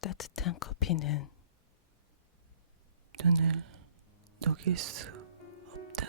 따뜻한 커피는 눈을 녹일 수 없다.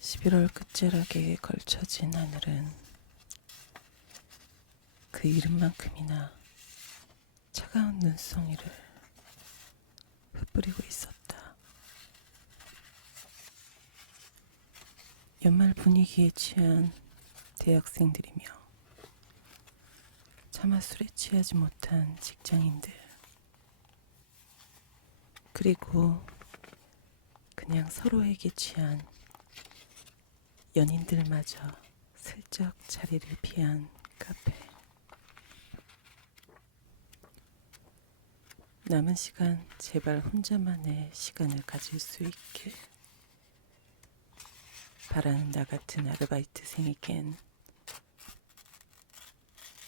(11월) 끝자락에 걸쳐진 하늘은 그 이름만큼이나 차가운 눈송이를 웅크리고 있었다. 연말 분위기에 취한 대학생들이며 차마 술에 취하지 못한 직장인들, 그리고 그냥 서로에게 취한 연인들마저 슬쩍 자리를 피한 카페. 남은 시간 제발 혼자만의 시간을 가질 수 있길 바라는 나 같은 아르바이트생에겐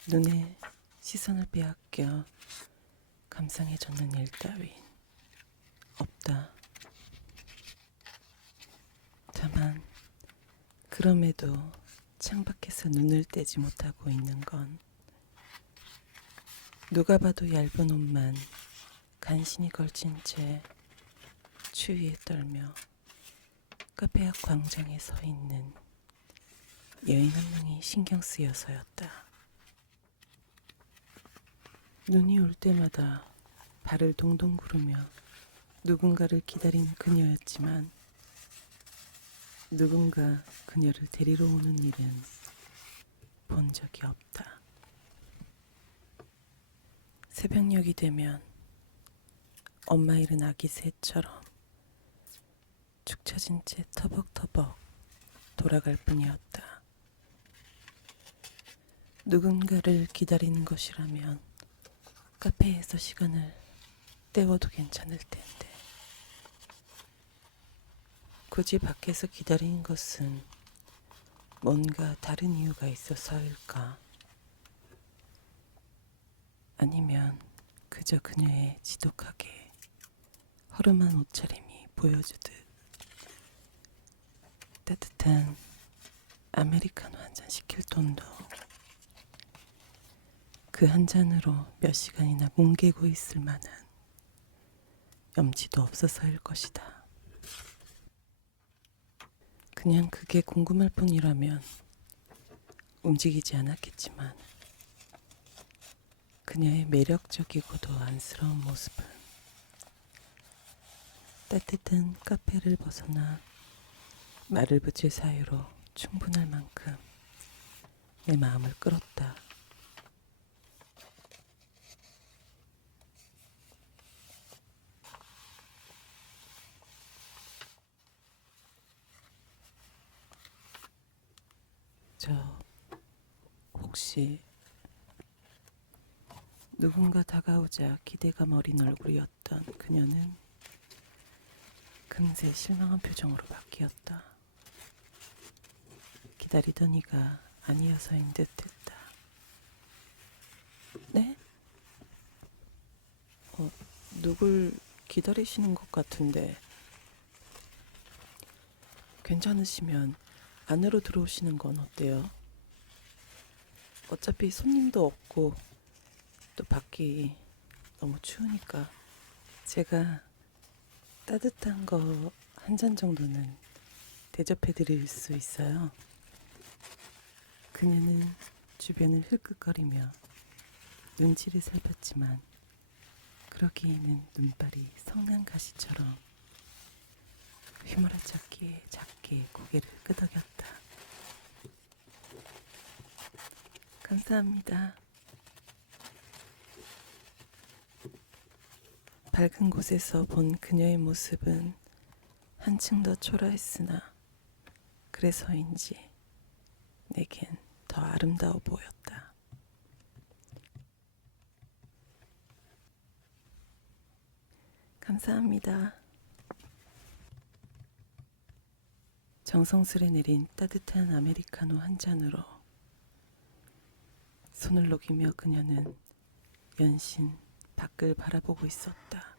눈에 시선을 빼앗겨 감상해줬는 일 따윈 없다. 다만 그럼에도 창밖에서 눈을 떼지 못하고 있는 건 누가 봐도 얇은 옷만 간신히 걸친 채 추위에 떨며 카페 앞 광장에 서 있는 여인 한 명이 신경 쓰여서였다. 눈이 올 때마다 발을 동동 구르며 누군가를 기다린 그녀였지만 누군가 그녀를 데리러 오는 일은 본 적이 없다. 새벽녘이 되면 엄마 잃은 아기 새처럼 축 처진 채 터벅터벅 돌아갈 뿐이었다. 누군가를 기다리는 것이라면 카페에서 시간을 때워도 괜찮을 텐데 굳이 밖에서 기다리는 것은 뭔가 다른 이유가 있어서일까? 아니면 그저 그녀의 지독하게 허름한 옷차림이 보여주듯 따뜻한 아메리카노 한 잔 시킬 돈도 그 한 잔으로 몇 시간이나 뭉개고 있을 만한 염치도 없어서일 것이다. 그냥 그게 궁금할 뿐이라면 움직이지 않았겠지만 그녀의 매력적이고도 안쓰러운 모습은 따뜻한 카페를 벗어나 말을 붙일 사이로 충분할 만큼 내 마음을 끌었다. 저 혹시 누군가 다가오자 기대감 어린 얼굴이었던 그녀는 금세 실망한 표정으로 바뀌었다. 기다리던 이가 아니어서인 듯했다. 네? 누굴 기다리시는 것 같은데 괜찮으시면 안으로 들어오시는 건 어때요? 어차피 손님도 없고 또 밖이 너무 추우니까 제가 따뜻한 거 한 잔 정도는 대접해 드릴 수 있어요. 그녀는 주변을 흘끗거리며 눈치를 살폈지만 그러기에는 눈발이 성난가시처럼 휘몰아쳤기에 작게 고개를 끄덕였다. 감사합니다. 밝은 곳에서 본 그녀의 모습은 한층 더 초라했으나 그래서인지 내겐 더 아름다워 보였다. 감사합니다. 정성스레 내린 따뜻한 아메리카노 한 잔으로 손을 녹이며 그녀는 연신 밖을 바라보고 있었다.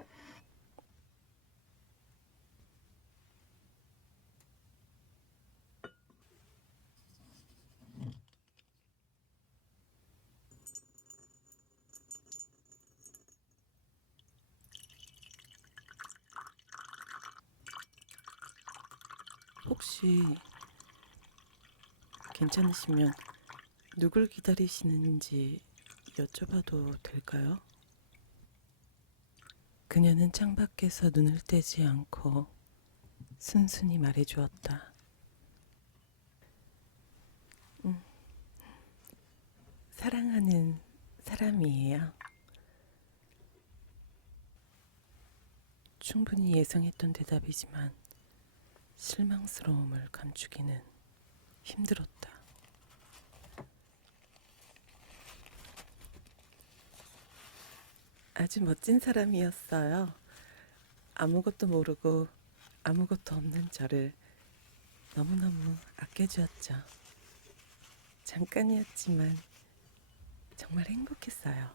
혹시 괜찮으시면 누굴 기다리시는지 여쭤봐도 될까요? 그녀는 창밖에서 눈을 떼지 않고 순순히 말해주었다. 사랑하는 사람이에요. 충분히 예상했던 대답이지만 실망스러움을 감추기는 힘들었다. 아주 멋진 사람이었어요. 아무것도 모르고 아무것도 없는 저를 너무너무 아껴주었죠. 잠깐이었지만 정말 행복했어요.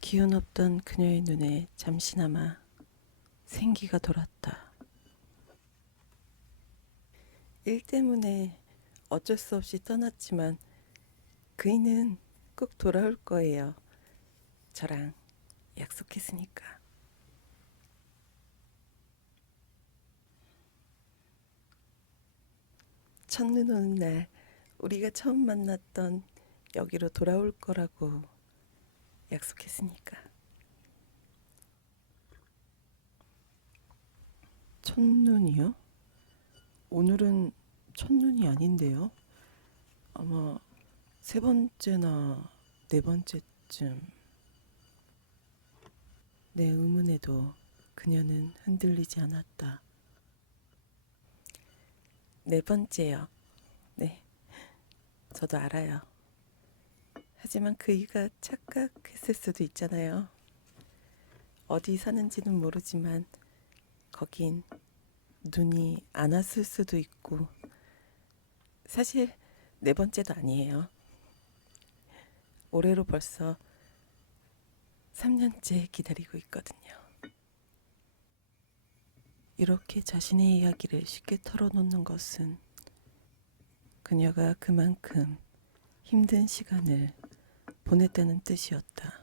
기운 없던 그녀의 눈에 잠시나마 생기가 돌았다. 일 때문에 어쩔 수 없이 떠났지만 그이는 꼭 돌아올 거예요. 저랑 약속했으니까. 첫눈 오는 날 우리가 처음 만났던 여기로 돌아올 거라고 약속했으니까. 첫눈이요? 오늘은 첫눈이 아닌데요. 아마 세 번째나 네 번째쯤. 내 의문에도 그녀는 흔들리지 않았다. 네 번째요. 네, 저도 알아요. 하지만 그이가 착각했을 수도 있잖아요. 어디 사는지는 모르지만 거긴 눈이 안 왔을 수도 있고, 사실 네 번째도 아니에요. 올해로 벌써 3년째 기다리고 있거든요. 이렇게 자신의 이야기를 쉽게 털어놓는 것은 그녀가 그만큼 힘든 시간을 보냈다는 뜻이었다.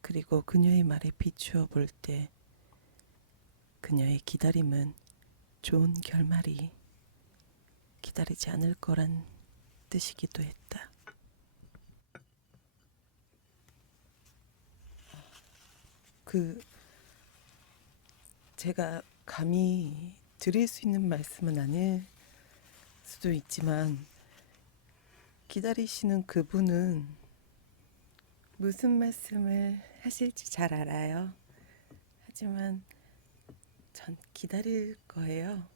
그리고 그녀의 말에 비추어 볼 때 그녀의 기다림은 좋은 결말이 기다리지 않을 거란 뜻이기도 했다. 제가 감히 드릴 수 있는 말씀은 아닐 수도 있지만 기다리시는 그분은 무슨 말씀을 하실지 잘 알아요. 하지만 전 기다릴 거예요.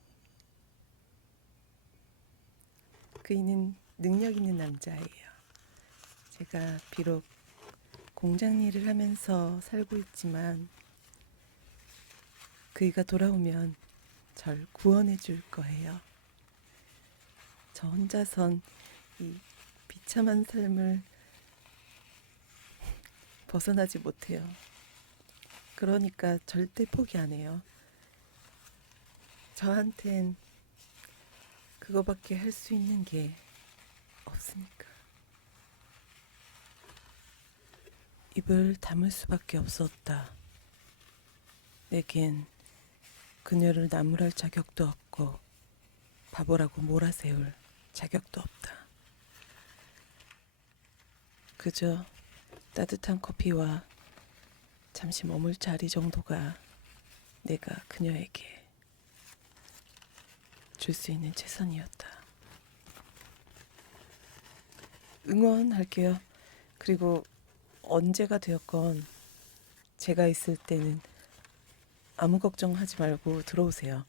그이는 능력 있는 남자예요. 제가 비록 공장 일을 하면서 살고 있지만 그이가 돌아오면 절 구원해 줄 거예요. 저 혼자선 이 비참한 삶을 벗어나지 못해요. 그러니까 절대 포기 안 해요. 저한텐 그거밖에 할 수 있는 게 없으니까. 입을 다물 수밖에 없었다. 내겐 그녀를 나무랄 자격도 없고 바보라고 몰아세울 자격도 없다. 그저 따뜻한 커피와 잠시 머물 자리 정도가 내가 그녀에게 줄 수 있는 최선이었다. 응원할게요. 그리고 언제가 되었건 제가 있을 때는 아무 걱정하지 말고 들어오세요.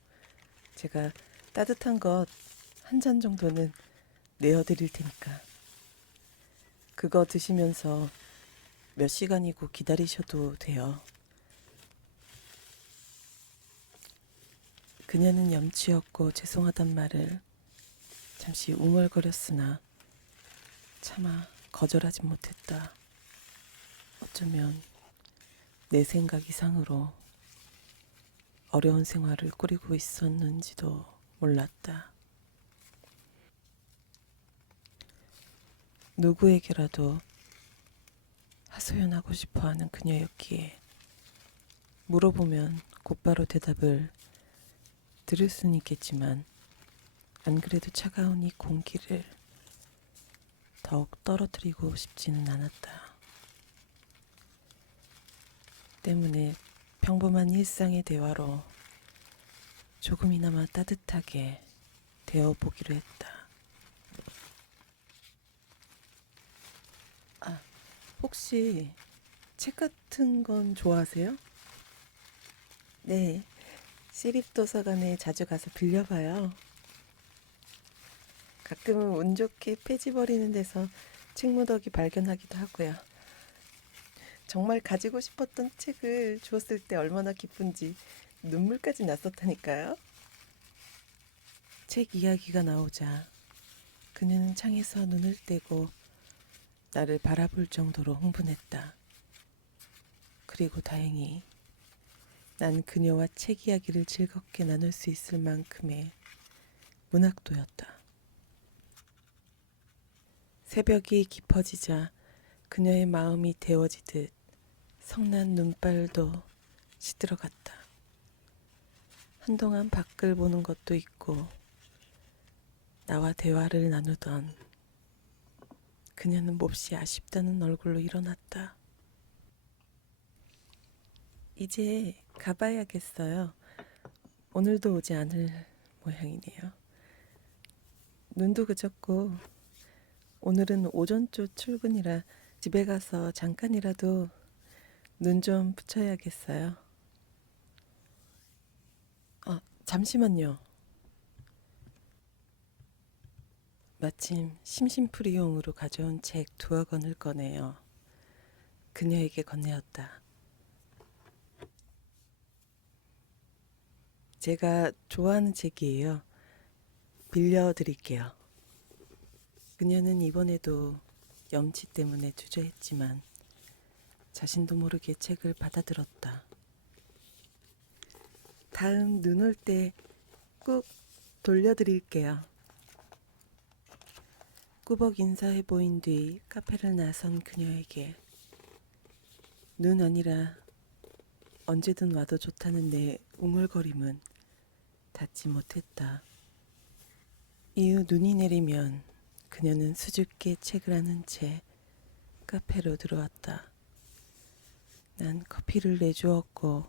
제가 따뜻한 것 한 잔 정도는 내어드릴 테니까. 그거 드시면서 몇 시간이고 기다리셔도 돼요. 그녀는 염치였고 죄송하단 말을 잠시 웅얼거렸으나 차마 거절하지 못했다. 어쩌면 내 생각 이상으로 어려운 생활을 꾸리고 있었는지도 몰랐다. 누구에게라도 하소연하고 싶어하는 그녀였기에 물어보면 곧바로 대답을 들을 수는 있겠지만 안 그래도 차가운 이 공기를 더욱 떨어뜨리고 싶지는 않았다. 때문에 평범한 일상의 대화로 조금이나마 따뜻하게 되어보기로 했다. 아, 혹시 책 같은 건 좋아하세요? 네, 시립도서관에 자주 가서 빌려봐요. 가끔은 운 좋게 폐지 버리는 데서 책무더기 발견하기도 하고요. 정말 가지고 싶었던 책을 주었을 때 얼마나 기쁜지 눈물까지 났었다니까요. 책 이야기가 나오자 그녀는 창에서 눈을 떼고 나를 바라볼 정도로 흥분했다. 그리고 다행히 난 그녀와 책 이야기를 즐겁게 나눌 수 있을 만큼의 문학도였다. 새벽이 깊어지자 그녀의 마음이 데워지듯 성난 눈발도 시들어갔다. 한동안 밖을 보는 것도 있고 나와 대화를 나누던 그녀는 몹시 아쉽다는 얼굴로 일어났다. 이제 가봐야겠어요. 오늘도 오지 않을 모양이네요. 눈도 그쳤고 오늘은 오전쪽 출근이라 집에 가서 잠깐이라도 눈 좀 붙여야겠어요. 잠시만요. 마침 심심풀이용으로 가져온 책 2권을 꺼내요. 그녀에게 건네었다. 제가 좋아하는 책이에요. 빌려드릴게요. 그녀는 이번에도 염치 때문에 주저했지만 자신도 모르게 책을 받아들었다. 다음 눈 올 때 꼭 돌려드릴게요. 꾸벅 인사해 보인 뒤 카페를 나선 그녀에게 눈 아니라 언제든 와도 좋다는 내 웅얼거림은 닿지 못했다. 이후 눈이 내리면 그녀는 수줍게 책을 안은 채 카페로 들어왔다. 난 커피를 내주었고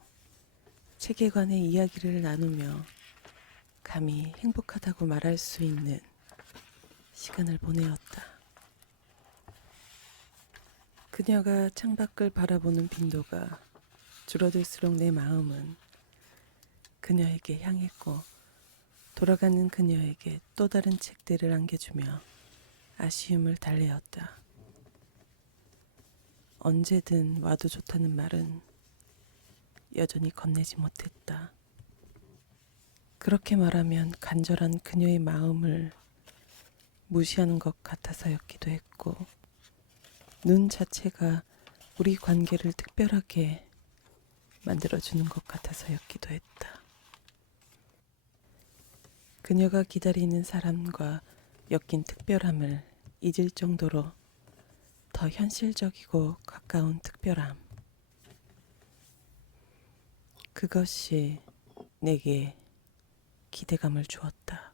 책에 관해 이야기를 나누며 감히 행복하다고 말할 수 있는 시간을 보내었다. 그녀가 창밖을 바라보는 빈도가 줄어들수록 내 마음은 그녀에게 향했고 돌아가는 그녀에게 또 다른 책들을 안겨주며 아쉬움을 달래었다. 언제든 와도 좋다는 말은 여전히 건네지 못했다. 그렇게 말하면 간절한 그녀의 마음을 무시하는 것 같아서였기도 했고 눈 자체가 우리 관계를 특별하게 만들어주는 것 같아서였기도 했다. 그녀가 기다리는 사람과 엮인 특별함을 잊을 정도로 더 현실적이고 가까운 특별함. 그것이 내게 기대감을 주었다.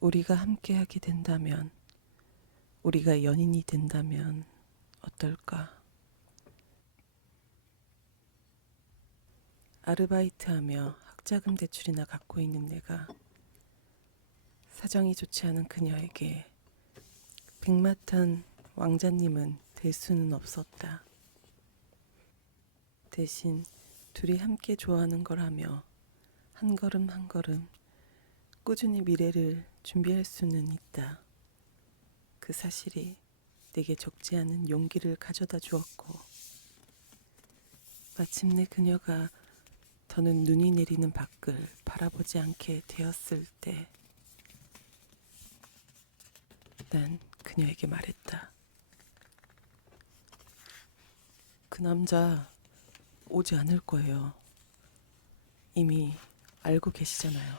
우리가 함께하게 된다면, 우리가 연인이 된다면 어떨까? 아르바이트하며 학자금 대출이나 갖고 있는 내가 사정이 좋지 않은 그녀에게 백마탄 왕자님은 될 수는 없었다. 대신 둘이 함께 좋아하는 걸 하며 한 걸음 한 걸음 꾸준히 미래를 준비할 수는 있다. 그 사실이 내게 적지 않은 용기를 가져다 주었고 마침내 그녀가 더는 눈이 내리는 밖을 바라보지 않게 되었을 때 난 그녀에게 말했다. 그 남자 오지 않을 거예요. 이미 알고 계시잖아요.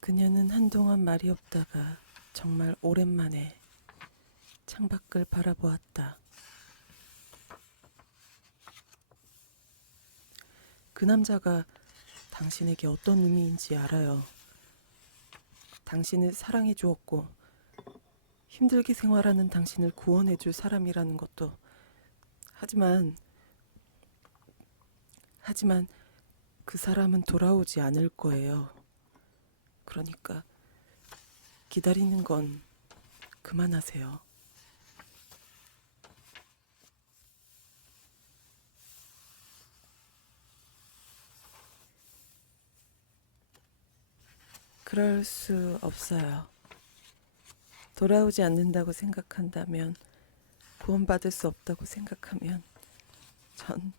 그녀는 한동안 말이 없다가 정말 오랜만에 창밖을 바라보았다. 그 남자가 당신에게 어떤 의미인지 알아요. 당신을 사랑해 주었고 힘들게 생활하는 당신을 구원해 줄 사람이라는 것도. 하지만 그 사람은 돌아오지 않을 거예요. 그러니까 기다리는 건 그만하세요. 그럴 수 없어요. 돌아오지 않는다고 생각한다면, 구원받을 수 없다고 생각하면 전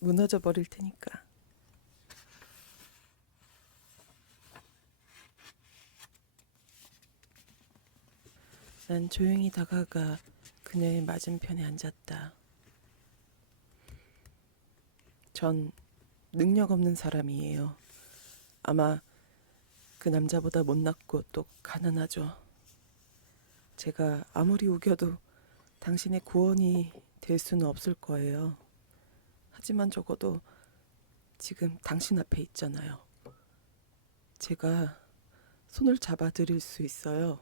무너져 버릴 테니까. 난 조용히 다가가 그녀의 맞은편에 앉았다. 전 능력 없는 사람이에요. 아마 그 남자보다 못났고 또 가난하죠. 제가 아무리 우겨도 당신의 구원이 될 수는 없을 거예요. 하지만 적어도 지금 당신 앞에 있잖아요. 제가 손을 잡아드릴 수 있어요.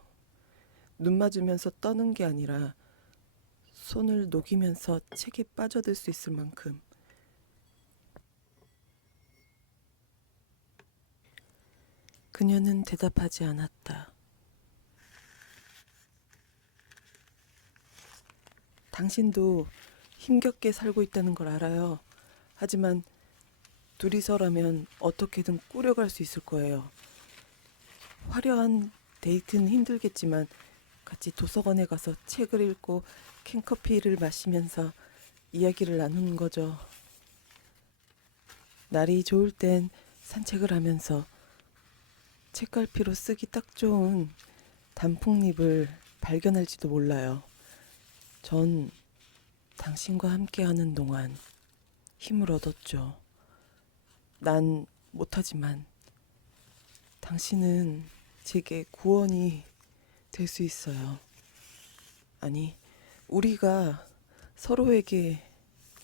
눈 맞으면서 떠는 게 아니라 손을 녹이면서 책에 빠져들 수 있을 만큼. 그녀는 대답하지 않았다. 당신도 힘겹게 살고 있다는 걸 알아요. 하지만 둘이서라면 어떻게든 꾸려갈 수 있을 거예요. 화려한 데이트는 힘들겠지만 같이 도서관에 가서 책을 읽고 캔커피를 마시면서 이야기를 나누는 거죠. 날이 좋을 땐 산책을 하면서 책갈피로 쓰기 딱 좋은 단풍잎을 발견할지도 몰라요. 전 당신과 함께하는 동안 힘을 얻었죠. 난 못하지만 당신은 제게 구원이 될 수 있어요. 아니, 우리가 서로에게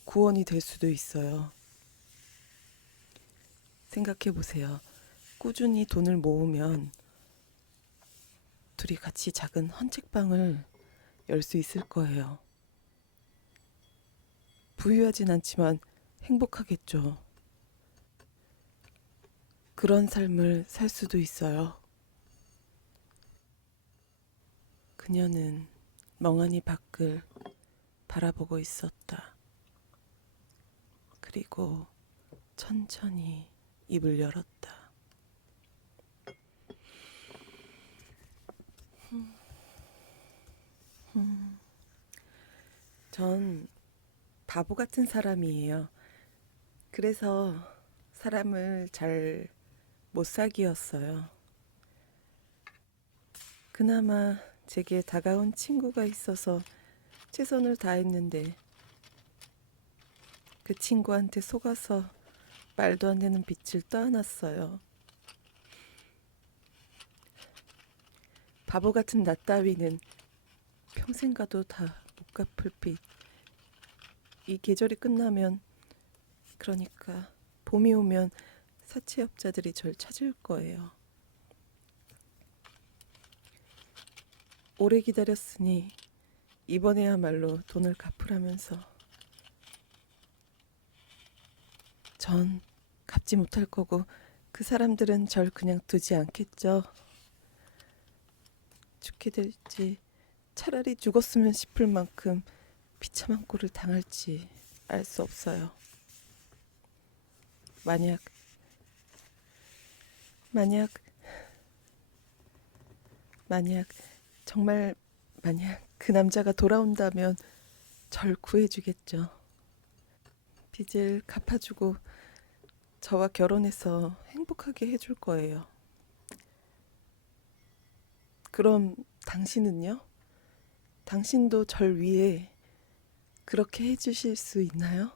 구원이 될 수도 있어요. 생각해 보세요. 꾸준히 돈을 모으면 둘이 같이 작은 헌책방을 열 수 있을 거예요. 부유하진 않지만 행복하겠죠. 그런 삶을 살 수도 있어요. 그녀는 멍하니 밖을 바라보고 있었다. 그리고 천천히 입을 열었다. 전 바보 같은 사람이에요. 그래서 사람을 잘 못 사귀었어요. 그나마 제게 다가온 친구가 있어서 최선을 다했는데 그 친구한테 속아서 말도 안 되는 빚을 떠안았어요. 바보 같은 나 따위는 평생 가도 다 못 갚을 빚. 이 계절이 끝나면, 그러니까 봄이 오면 사채업자들이 절 찾을 거예요. 오래 기다렸으니 이번에야말로 돈을 갚으라면서. 전 갚지 못할 거고 그 사람들은 절 그냥 두지 않겠죠. 죽게 될지 차라리 죽었으면 싶을 만큼 비참한 꼴을 당할지 알 수 없어요. 만약 정말 만약 그 남자가 돌아온다면 절 구해주겠죠. 빚을 갚아주고 저와 결혼해서 행복하게 해줄 거예요. 그럼 당신은요? 당신도 절 위해 그렇게 해주실 수 있나요?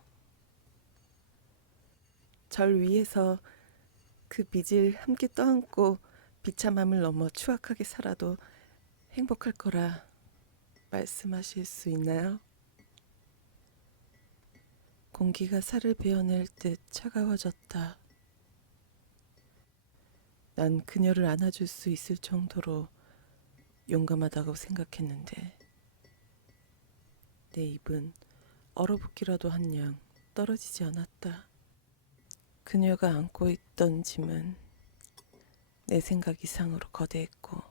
절 위해서 그 빚을 함께 떠안고 비참함을 넘어 추악하게 살아도 행복할 거라 말씀하실 수 있나요? 공기가 살을 베어낼 듯 차가워졌다. 난 그녀를 안아줄 수 있을 정도로 용감하다고 생각했는데 내 입은 얼어붙기라도 한 양 떨어지지 않았다. 그녀가 안고 있던 짐은 내 생각 이상으로 거대했고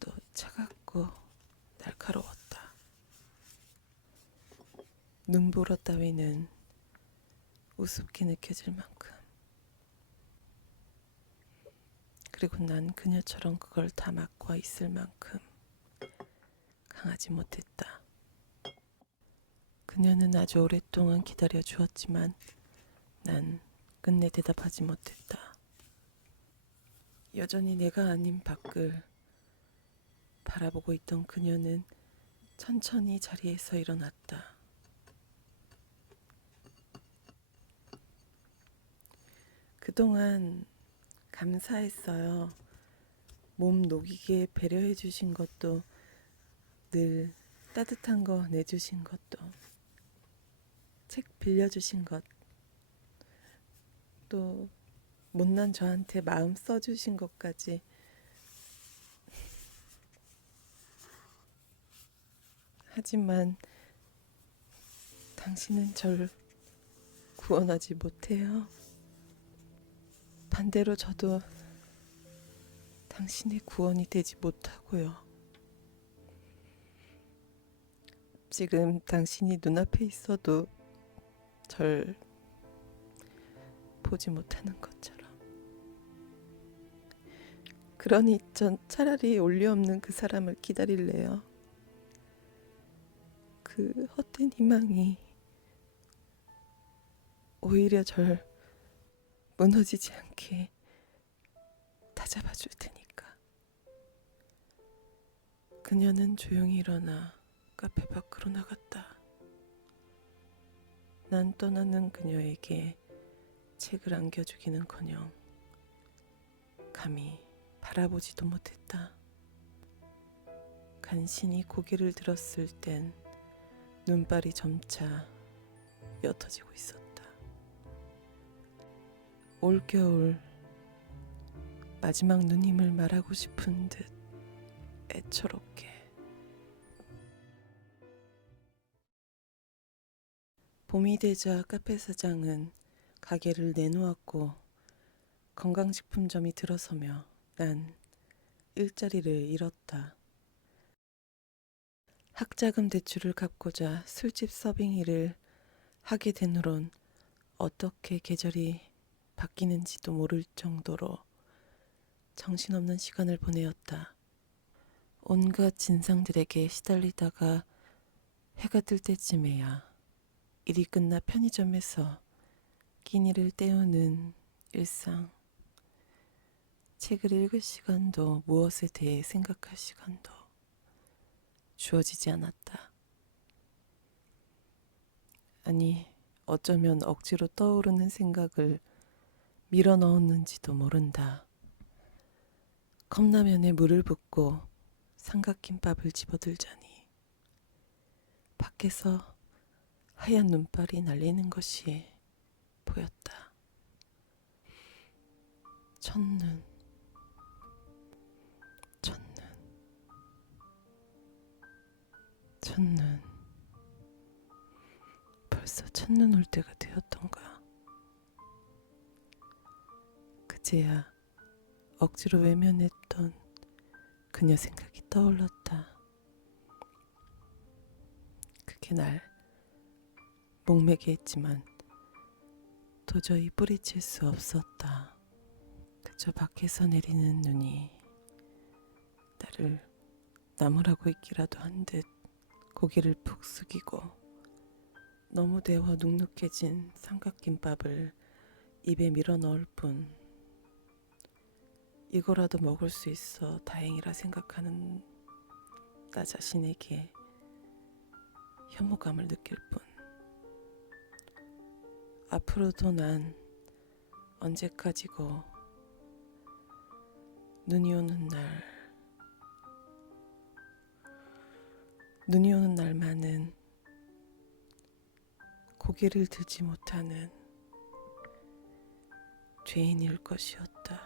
또 차갑고 날카로웠다. 눈보라 따위는 우습게 느껴질 만큼. 그리고 난 그녀처럼 그걸 다 막고 있을 만큼 강하지 못했다. 그녀는 아주 오랫동안 기다려 주었지만 난 끝내 대답하지 못했다. 여전히 내가 아닌 밖을 바라보고 있던 그녀는 천천히 자리에서 일어났다. 그동안 감사했어요. 몸 녹이게 배려해 주신 것도, 늘 따뜻한 거 내주신 것도, 책 빌려주신 것, 또 못난 저한테 마음 써주신 것까지. 하지만 당신은 절 구원하지 못해요. 반대로 저도 당신의 구원이 되지 못하고요. 지금 당신이 눈앞에 있어도 절 보지 못하는 것처럼. 그러니 전 차라리 올리 없는 그 사람을 기다릴래요. 그 헛된 희망이 오히려 절 무너지지 않게 다잡아 줄 테니까. 그녀는 조용히 일어나 카페 밖으로 나갔다. 난 떠나는 그녀에게 책을 안겨주기는커녕 감히 바라보지도 못했다. 간신히 고개를 들었을 땐 눈발이 점차 옅어지고 있었다. 올겨울 마지막 누님을 말하고 싶은 듯 애처롭게. 봄이 되자 카페 사장은 가게를 내놓았고 건강식품점이 들어서며 난 일자리를 잃었다. 학자금 대출을 갚고자 술집 서빙 일을 하게 된 후론 어떻게 계절이 바뀌는지도 모를 정도로 정신없는 시간을 보내었다. 온갖 진상들에게 시달리다가 해가 뜰 때쯤에야 일이 끝나 편의점에서 끼니를 때우는 일상. 책을 읽을 시간도 무엇에 대해 생각할 시간도 주어지지 않았다. 아니, 어쩌면 억지로 떠오르는 생각을 밀어 넣었는지도 모른다. 컵라면에 물을 붓고 삼각김밥을 집어들자니 밖에서 하얀 눈발이 날리는 것이 보였다. 첫눈, 첫눈. 벌써 첫눈 올 때가 되었던가. 그제야 억지로 외면했던 그녀 생각이 떠올랐다. 그게 날 목매게 했지만 도저히 뿌리칠 수 없었다. 그저 밖에서 내리는 눈이 나를 나무라고 있기라도 한 듯 고개를 푹 숙이고 너무 데워 눅눅해진 삼각김밥을 입에 밀어 넣을 뿐. 이거라도 먹을 수 있어 다행이라 생각하는 나 자신에게 혐오감을 느낄 뿐. 앞으로도 난 언제까지고 눈이 오는 날 눈이 오는 날만은 고개를 들지 못하는 죄인일 것이었다.